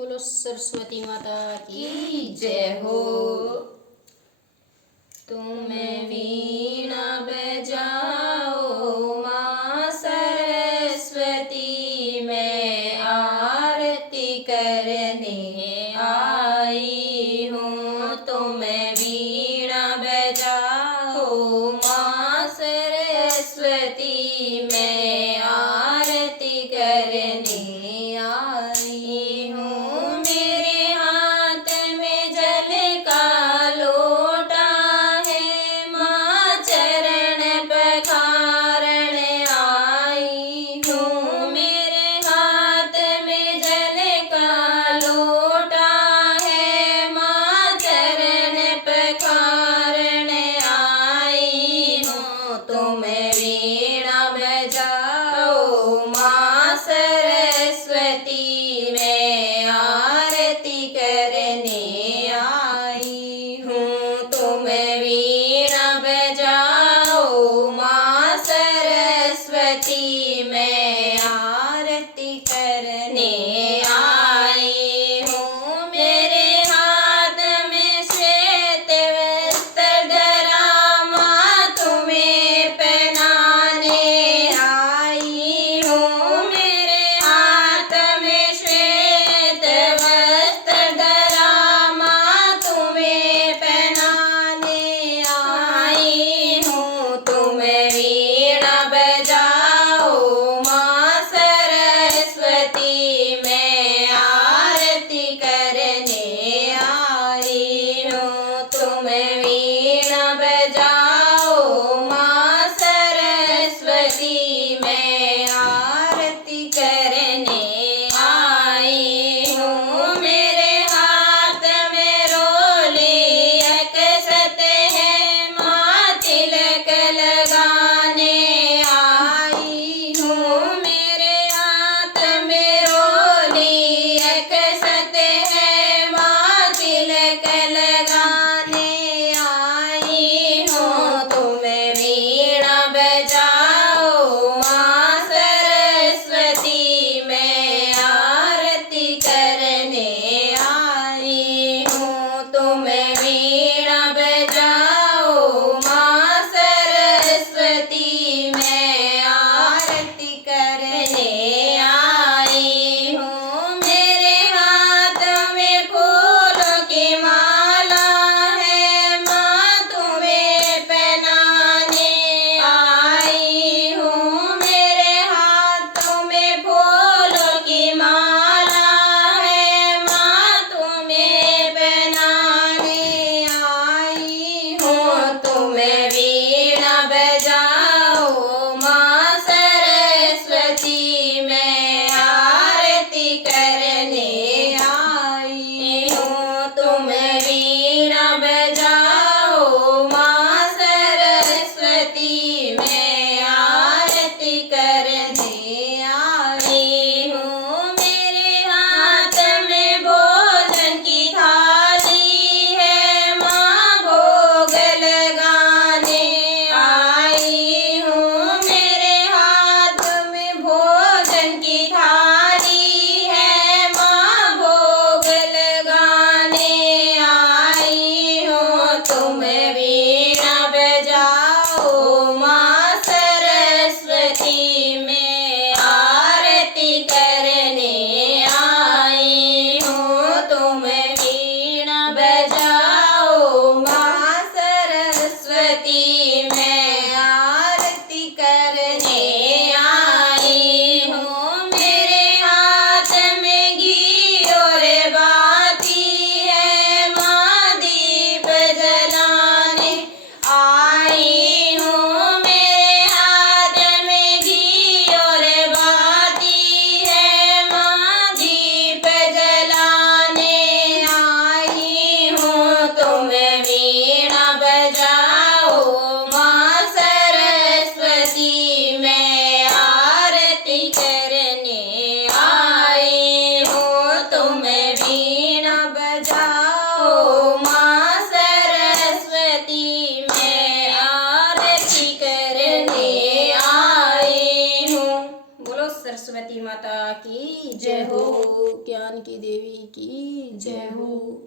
बोलो सरस्वती माता की जय हो। तुम वीणा बजाओ माँ सरस्वती, मैं आरती करने आई हूँ। तुम वीणा बजाओ माँ सरस्वती, मैं आरती करने आई हूँ। मेरे हाथ में जल का लोटा है, माँ चरण पखारण आई हूँ। मेरे हाथ में जल का लोटा है, माँ चरण पखारण आई हूँ। तुम वीणा बजाओ माँ सरस्वती, मैं आरती करने आई हूँ। तुम वीणा बजाओ माँ सरस्वती, मैं आरती करने आई हूँ। मेरे हाथ में श्वेत वस्त्र धरा, माँ तुम्हें पहनाने आई हूँ। मेरे हाथ में श्वेत वस्त्र धरा, माँ तुम्हें पहनाने आई हूँ। तुम वीणा बजाओ माँ सरस्वती, मैं ज्ञान की देवी की जय हो।